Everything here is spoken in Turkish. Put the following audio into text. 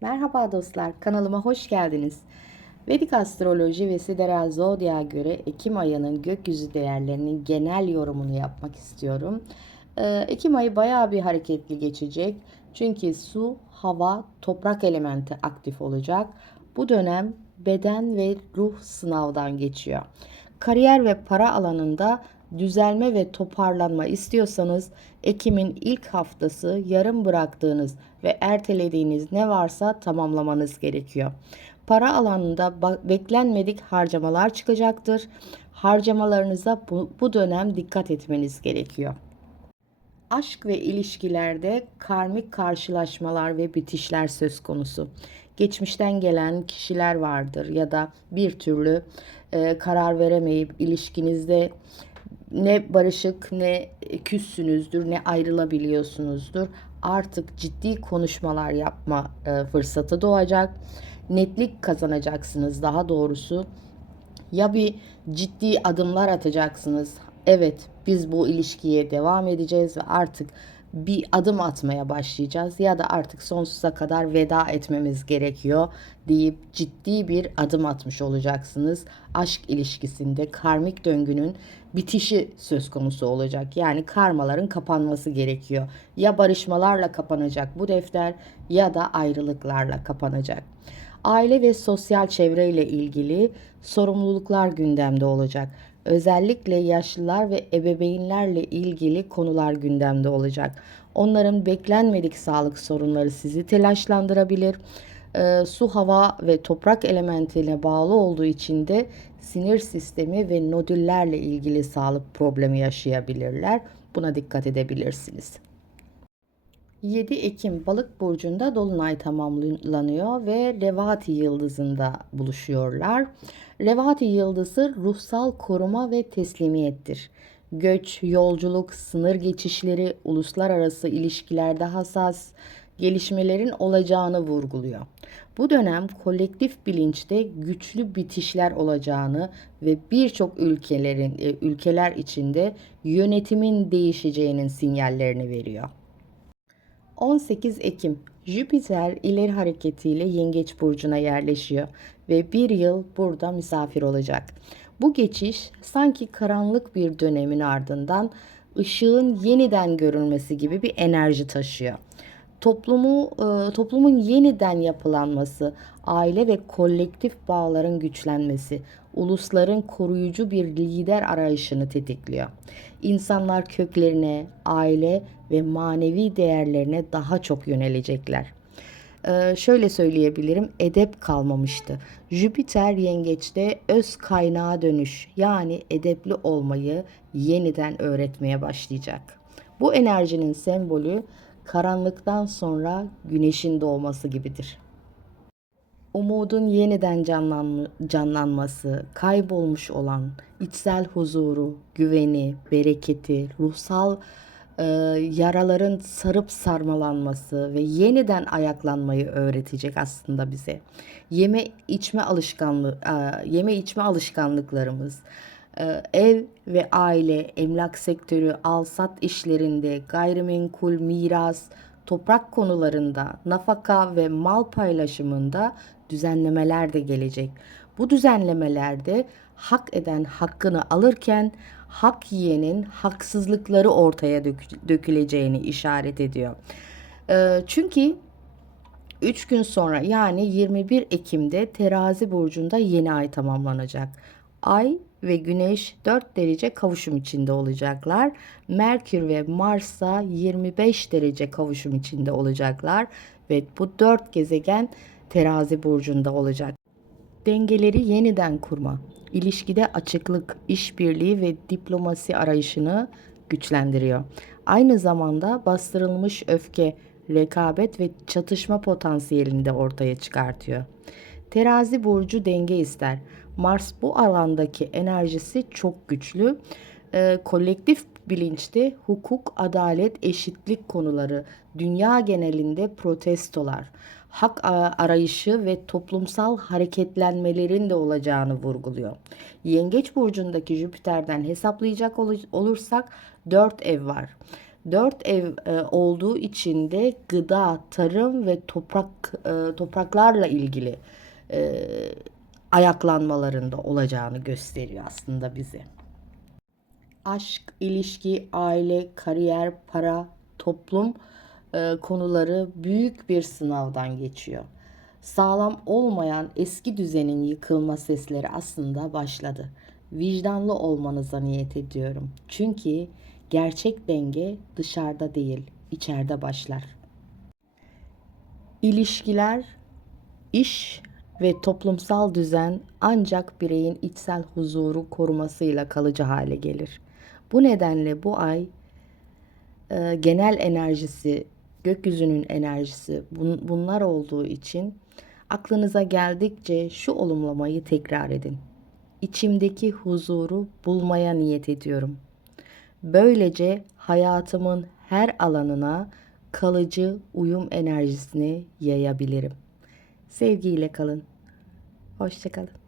Merhaba dostlar, kanalıma hoş geldiniz. Vedik astroloji ve Sideral Zodiac'a göre Ekim ayının gökyüzü değerlerinin genel yorumunu yapmak istiyorum. Ee, Ekim ayı bayağı bir hareketli geçecek. Çünkü su, hava, toprak elementi aktif olacak. Bu dönem beden ve ruh sınavdan geçiyor. Kariyer ve para alanında düzelme ve toparlanma istiyorsanız Ekim'in ilk haftası yarım bıraktığınız ve ertelediğiniz ne varsa tamamlamanız gerekiyor. Para alanında beklenmedik harcamalar çıkacaktır. Harcamalarınıza bu, bu dönem dikkat etmeniz gerekiyor. Aşk ve ilişkilerde karmik karşılaşmalar ve bitişler söz konusu. Geçmişten gelen kişiler vardır ya da bir türlü e, karar veremeyip ilişkinizde ne barışık ne küssünüzdür ne ayrılabiliyorsunuzdur. Artık ciddi konuşmalar yapma e, fırsatı doğacak. Netlik kazanacaksınız daha doğrusu. Ya bir ciddi adımlar atacaksınız. Evet biz bu ilişkiye devam edeceğiz ve artık bir adım atmaya başlayacağız ya da artık sonsuza kadar veda etmemiz gerekiyor deyip ciddi bir adım atmış olacaksınız. Aşk ilişkisinde karmik döngünün bitişi söz konusu olacak. Yani karmaların kapanması gerekiyor. Ya barışmalarla kapanacak bu defter ya da ayrılıklarla kapanacak. Aile ve sosyal çevreyle ilgili sorumluluklar gündemde olacak. Özellikle yaşlılar ve ebeveynlerle ilgili konular gündemde olacak. Onların beklenmedik sağlık sorunları sizi telaşlandırabilir. E, su, hava ve toprak elementine bağlı olduğu için de sinir sistemi ve nodüllerle ilgili sağlık problemi yaşayabilirler. Buna dikkat edebilirsiniz. 7 Ekim Balık burcunda dolunay tamamlanıyor ve Revati yıldızında buluşuyorlar. Revati yıldızı ruhsal koruma ve teslimiyettir. Göç, yolculuk, sınır geçişleri, uluslararası ilişkilerde hassas gelişmelerin olacağını vurguluyor. Bu dönem kolektif bilinçte güçlü bitişler olacağını ve birçok ülkelerin e, ülkeler içinde yönetimin değişeceğinin sinyallerini veriyor. 18 Ekim Jüpiter ileri hareketiyle Yengeç burcuna yerleşiyor ve bir yıl burada misafir olacak. Bu geçiş sanki karanlık bir dönemin ardından ışığın yeniden görülmesi gibi bir enerji taşıyor. Toplumu e, toplumun yeniden yapılanması, aile ve kolektif bağların güçlenmesi, ulusların koruyucu bir lider arayışını tetikliyor. İnsanlar köklerine, aile ve manevi değerlerine daha çok yönelecekler. Ee, şöyle söyleyebilirim, edep kalmamıştı. Jüpiter yengeçte öz kaynağa dönüş yani edepli olmayı yeniden öğretmeye başlayacak. Bu enerjinin sembolü karanlıktan sonra güneşin doğması gibidir. Umudun yeniden canlan canlanması, kaybolmuş olan içsel huzuru, güveni, bereketi, ruhsal e, yaraların sarıp sarmalanması ve yeniden ayaklanmayı öğretecek aslında bize. Yeme içme alışkanlığı, e, yeme içme alışkanlıklarımız, e, ev ve aile, emlak sektörü, alsat işlerinde, gayrimenkul, miras, toprak konularında, nafaka ve mal paylaşımında düzenlemeler de gelecek. Bu düzenlemelerde hak eden hakkını alırken hak yiyenin haksızlıkları ortaya dök- döküleceğini işaret ediyor. E, çünkü 3 gün sonra yani 21 Ekim'de terazi burcunda yeni ay tamamlanacak. Ay ve Güneş 4 derece kavuşum içinde olacaklar. Merkür ve Mars'a 25 derece kavuşum içinde olacaklar ve bu 4 gezegen terazi burcunda olacak. Dengeleri yeniden kurma, ilişkide açıklık, işbirliği ve diplomasi arayışını güçlendiriyor. Aynı zamanda bastırılmış öfke, rekabet ve çatışma potansiyelini de ortaya çıkartıyor. Terazi burcu denge ister. Mars bu alandaki enerjisi çok güçlü. E, kolektif bilinçte hukuk, adalet, eşitlik konuları, dünya genelinde protestolar, hak arayışı ve toplumsal hareketlenmelerin de olacağını vurguluyor. Yengeç burcundaki Jüpiter'den hesaplayacak olursak 4 ev var. Dört ev e, olduğu için de gıda, tarım ve toprak e, topraklarla ilgili e, ayaklanmalarında olacağını gösteriyor aslında bize. Aşk, ilişki, aile, kariyer, para, toplum e, konuları büyük bir sınavdan geçiyor. Sağlam olmayan eski düzenin yıkılma sesleri aslında başladı. Vicdanlı olmanıza niyet ediyorum. Çünkü gerçek denge dışarıda değil, içeride başlar. İlişkiler, iş ve toplumsal düzen ancak bireyin içsel huzuru korumasıyla kalıcı hale gelir. Bu nedenle bu ay e, genel enerjisi, gökyüzünün enerjisi bun- bunlar olduğu için aklınıza geldikçe şu olumlamayı tekrar edin. İçimdeki huzuru bulmaya niyet ediyorum. Böylece hayatımın her alanına kalıcı uyum enerjisini yayabilirim. Sevgiyle kalın. Hoşçakalın.